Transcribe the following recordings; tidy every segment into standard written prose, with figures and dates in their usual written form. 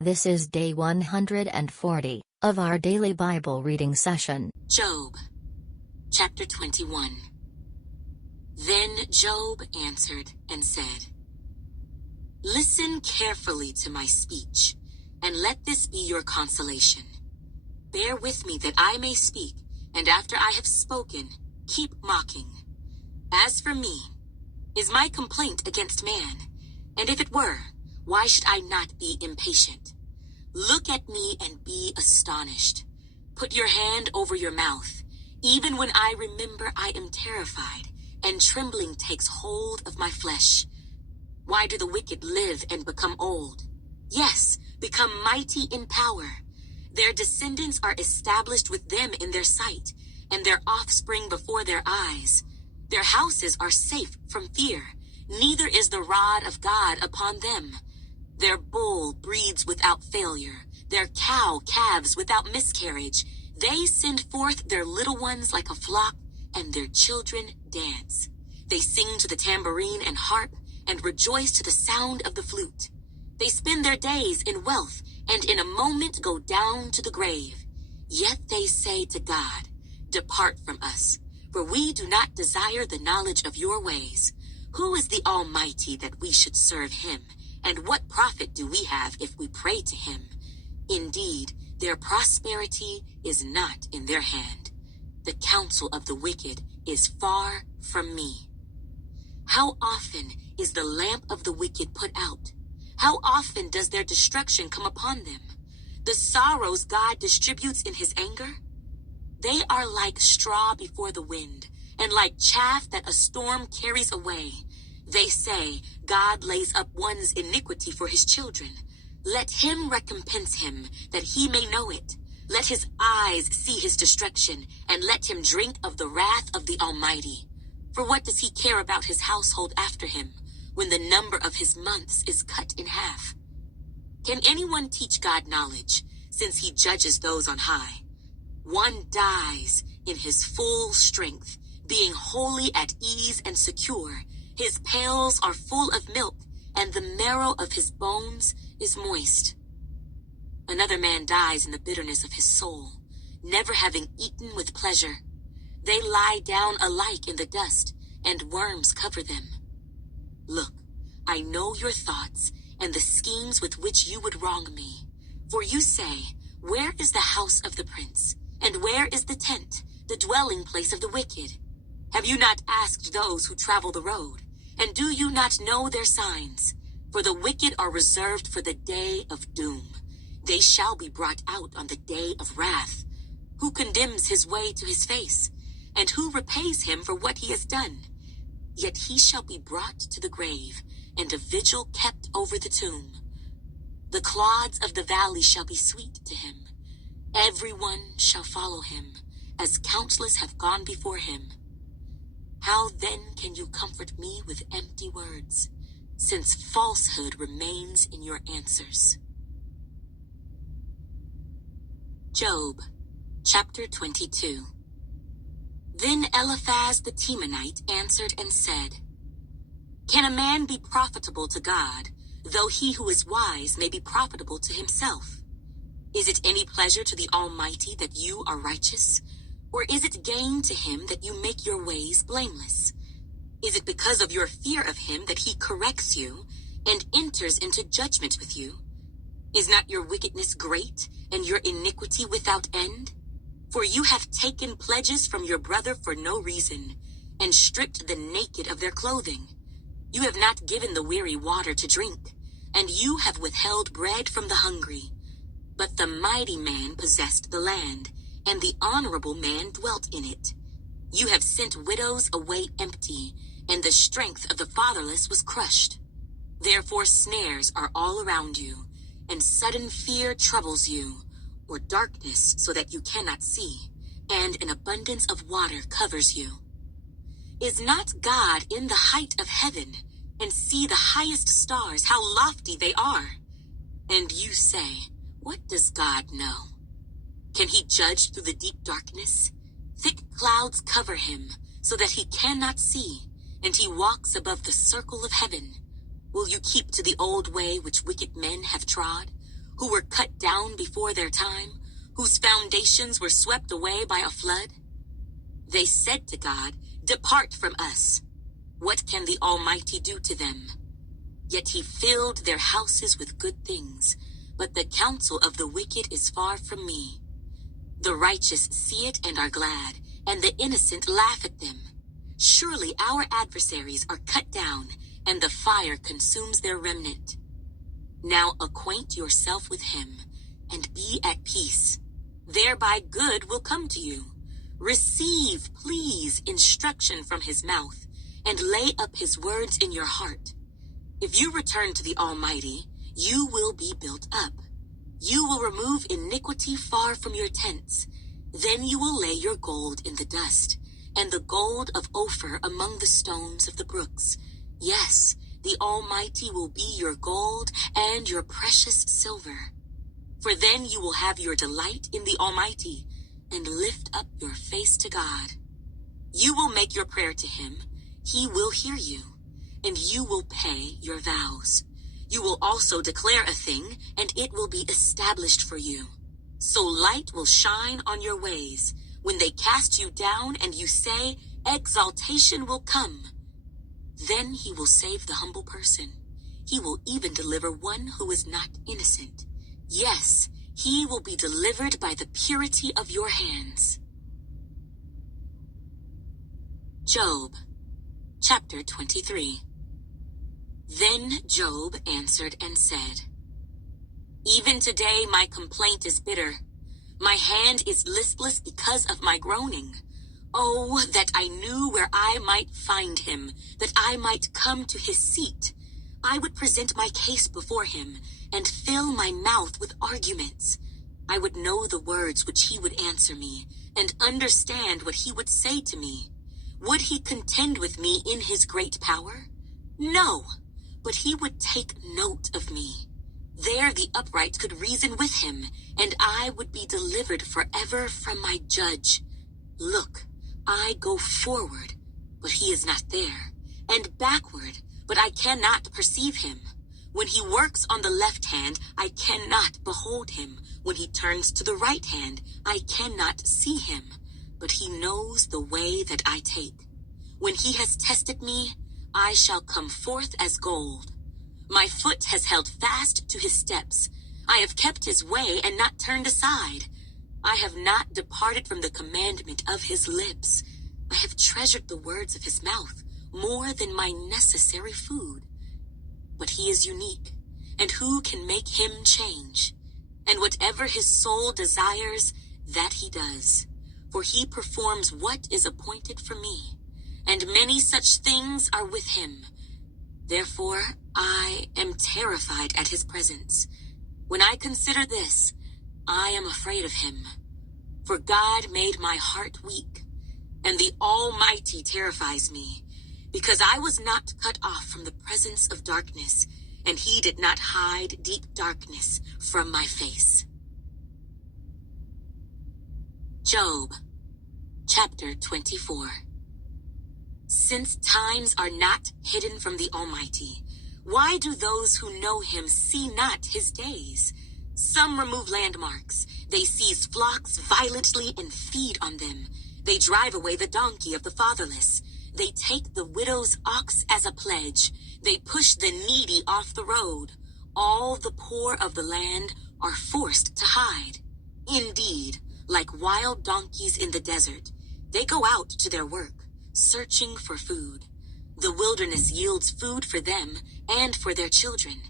This is day 140 of our daily Bible reading session. Job, chapter 21. Then Job answered and said, "Listen carefully to my speech, and let this be your consolation. Bear with me that I may speak, and after I have spoken, keep mocking. As for me, is my complaint against man? And if it were, why should I not be impatient? Look at me and be astonished. Put your hand over your mouth. Even when I remember, I am terrified, and trembling takes hold of my flesh. Why do the wicked live and become old? Yes, become mighty in power. Their descendants are established with them in their sight, and their offspring before their eyes. Their houses are safe from fear, neither is the rod of God upon them. Their bull breeds without failure, their cow calves without miscarriage. They send forth their little ones like a flock, and their children dance. They sing to the tambourine and harp, and rejoice to the sound of the flute. They spend their days in wealth, and in a moment go down to the grave. Yet they say to God, 'Depart from us, for we do not desire the knowledge of your ways.' Who is the Almighty that we should serve him? And what profit do we have if we pray to him? Indeed, their prosperity is not in their hand. The counsel of the wicked is far from me. How often is the lamp of the wicked put out? How often does their destruction come upon them? The sorrows God distributes in his anger? They are like straw before the wind, and like chaff that a storm carries away. They say, God lays up one's iniquity for his children. Let him recompense him, that he may know it. Let his eyes see his destruction, and let him drink of the wrath of the Almighty. For what does he care about his household after him, when the number of his months is cut in half? Can anyone teach God knowledge, since he judges those on high? One dies in his full strength, being wholly at ease and secure. His pails are full of milk, and the marrow of his bones is moist. Another man dies in the bitterness of his soul, never having eaten with pleasure. They lie down alike in the dust, and worms cover them. Look, I know your thoughts and the schemes with which you would wrong me. For you say, 'Where is the house of the prince? And where is the tent, the dwelling place of the wicked?' Have you not asked those who travel the road? And do you not know their signs? For the wicked are reserved for the day of doom. They shall be brought out on the day of wrath. Who condemns his way to his face? And who repays him for what he has done? Yet he shall be brought to the grave, and a vigil kept over the tomb. The clods of the valley shall be sweet to him. Everyone shall follow him, as countless have gone before him. How then can you comfort me with empty words, since falsehood remains in your answers?" Job, chapter 22. Then Eliphaz the Temanite answered and said, "Can a man be profitable to God, though he who is wise may be profitable to himself? Is it any pleasure to the Almighty that you are righteous? Or is it gain to him that you make your ways blameless? Is it because of your fear of him that he corrects you and enters into judgment with you? Is not your wickedness great and your iniquity without end? For you have taken pledges from your brother for no reason, and stripped the naked of their clothing. You have not given the weary water to drink, and you have withheld bread from the hungry. But the mighty man possessed the land, and the honorable man dwelt in it. You have sent widows away empty, and the strength of the fatherless was crushed. Therefore snares are all around you, and sudden fear troubles you, or darkness so that you cannot see, and an abundance of water covers you. Is not God in the height of heaven, and see the highest stars, how lofty they are? And you say, 'What does God know?' Can he judge through the deep darkness? Thick clouds cover him, so that he cannot see, and he walks above the circle of heaven. Will you keep to the old way which wicked men have trod? who were cut down before their time, whose foundations were swept away by a flood? They said to God, "Depart from us. What can the Almighty do to them?" Yet he filled their houses with good things, but the counsel of the wicked is far from me. The righteous see it and are glad, and the innocent laugh at them. Surely our adversaries are cut down, and the fire consumes their remnant. Now acquaint yourself with him, and be at peace. Thereby good will come to you. Receive, please, instruction from his mouth, and lay up his words in your heart. If you return to the Almighty, you will be built up. You will remove iniquity far from your tents. Then you will lay your gold in the dust, and the gold of Ophir among the stones of the brooks. Yes, the Almighty will be your gold and your precious silver. For then you will have your delight in the Almighty, and lift up your face to God. You will make your prayer to him. He will hear you, and you will pay your vows. You will also declare a thing, and it will be established for you. So light will shine on your ways. When they cast you down and you say, exaltation will come, then he will save the humble person. He will even deliver one who is not innocent. Yes, he will be delivered by the purity of your hands. Job, chapter 23. Then Job answered and said, Even today my complaint is bitter. My hand is listless because of my groaning. Oh, that I knew where I might find him, that I might come to his seat. I would present my case before him, and fill my mouth with arguments. I would know the words which he would answer me, and understand what he would say to me. Would he contend with me in his great power? No, but he would take note of me. There the upright could reason with him, and I would be delivered forever from my judge. Look, I go forward, but he is not there, and backward, but I cannot perceive him. When he works on the left hand, I cannot behold him. When he turns to the right hand, I cannot see him, but he knows the way that I take. When he has tested me, I shall come forth as gold. My foot has held fast to his steps. I have kept his way and not turned aside. I have not departed from the commandment of his lips. I have treasured the words of his mouth more than my necessary food. But he is unique, and who can make him change? And whatever his soul desires, that he does. For he performs what is appointed for me, and many such things are with him. Therefore, I am terrified at his presence. When I consider this, I am afraid of him. For God made my heart weak, and the Almighty terrifies me, because I was not cut off from the presence of darkness, and he did not hide deep darkness from my face. Job, chapter 24. Since times are not hidden from the Almighty, why do those who know him see not his days? Some remove landmarks. They seize flocks violently and feed on them. They drive away the donkey of the fatherless. They take the widow's ox as a pledge. They push the needy off the road. All the poor of the land are forced to hide. Indeed, like wild donkeys in the desert, they go out to their work, searching for food. The wilderness yields food for them and for their children.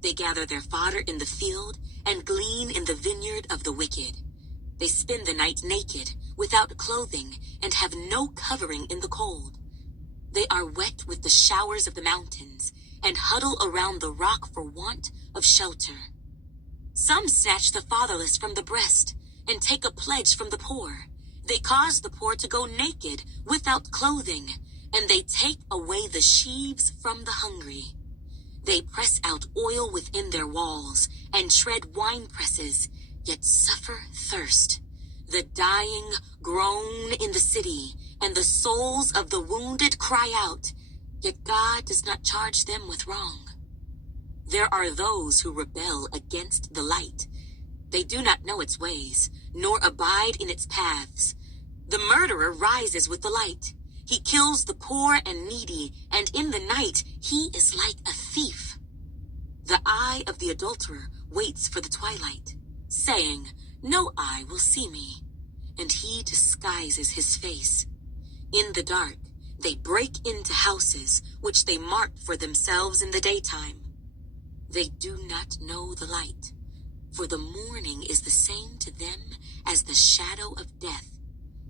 They gather their fodder in the field and glean in the vineyard of the wicked. They spend the night naked, without clothing, and have no covering in the cold. They are wet with the showers of the mountains, and huddle around the rock for want of shelter. Some snatch the fatherless from the breast, and take a pledge from the poor. They cause the poor to go naked, without clothing, and they take away the sheaves from the hungry. They press out oil within their walls, and tread wine presses, yet suffer thirst. The dying groan in the city, and the souls of the wounded cry out, yet God does not charge them with wrong. There are those who rebel against the light. They do not know its ways, nor abide in its paths. The murderer rises with the light. He kills the poor and needy, and in the night he is like a thief. The eye of the adulterer waits for the twilight, saying, "No eye will see me," and he disguises his face. In the dark, they break into houses which they marked for themselves in the daytime. They do not know the light, for the morning is the same to them as the shadow of death.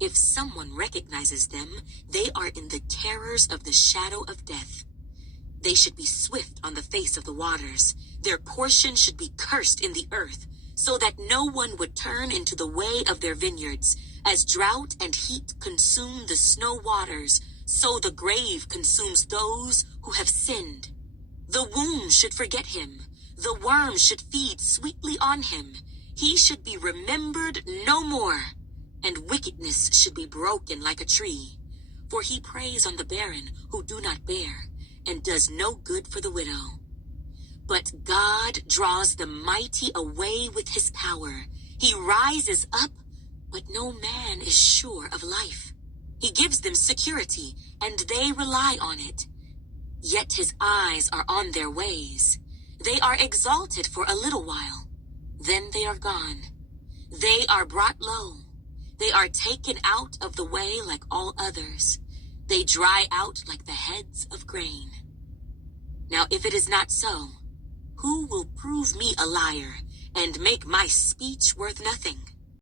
If someone recognizes them, they are in the terrors of the shadow of death. They should be swift on the face of the waters. Their portion should be cursed in the earth, so that no one would turn into the way of their vineyards. As drought and heat consume the snow waters, so the grave consumes those who have sinned. The womb should forget him. The worm should feed sweetly on him. He should be remembered no more, and wickedness should be broken like a tree. For he preys on the barren who do not bear, and does no good for the widow. But God draws the mighty away with his power. He rises up, but no man is sure of life. He gives them security, and they rely on it. Yet his eyes are on their ways. They are exalted for a little while. Then they are gone. They are brought low. They are taken out of the way like all others. They dry out like the heads of grain. Now if it is not so, who will prove me a liar and make my speech worth nothing?